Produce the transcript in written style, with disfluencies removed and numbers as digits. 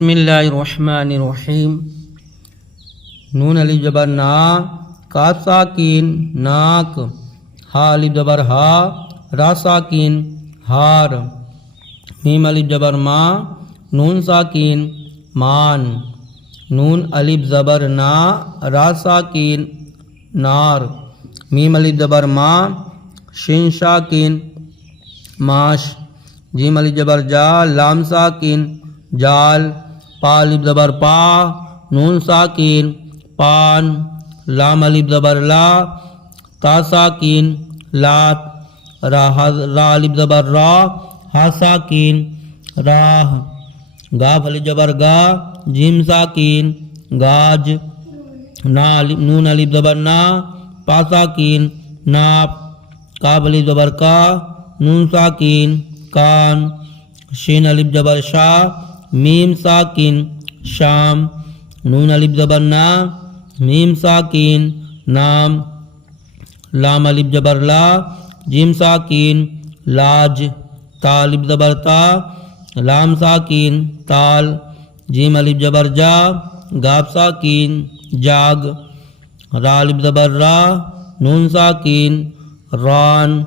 बिस्मिल्लाहिर्रहमानिर्रहीम। नून अलिफ जबर ना, काफ साकिन नाक, हा अलिफ जबर हा, रा साकिन हार, मीम अलिफ जबर मा, नून साकिन मान, नून अलिफ जबर ना, रा साकिन नार, मीम अलिफ जबर मा, शिन साकिन माश, जीम अलिफ जबर जा, लाम साकिन जाल, पा अलिफ जबर पा, नून साकिन पान, लाम अलिफ जबर ला, ता साकिन लात, रा अलिफ जबर रा, हा साकिन राह, गाफ अलिफ जबर गा, जीम साकिन गाज, नून अलिफ जबर ना, पा साकिन नाप, काफ अलिफ जबर का, नून साकिन कान, शीन अलिफ जबर शाह, मीम साकिन शाम, नून अलिफ जबर ना, मीम साकिन नाम, लाम अलिफ जबर ला, जीम साकिन लाज, ता अलिफ जबर ता, लाम साकिन ताल, जीम अलिफ जबर जा, गाफ साकिन जाग, रा अलिफ जबर रा, नून साकिन रान।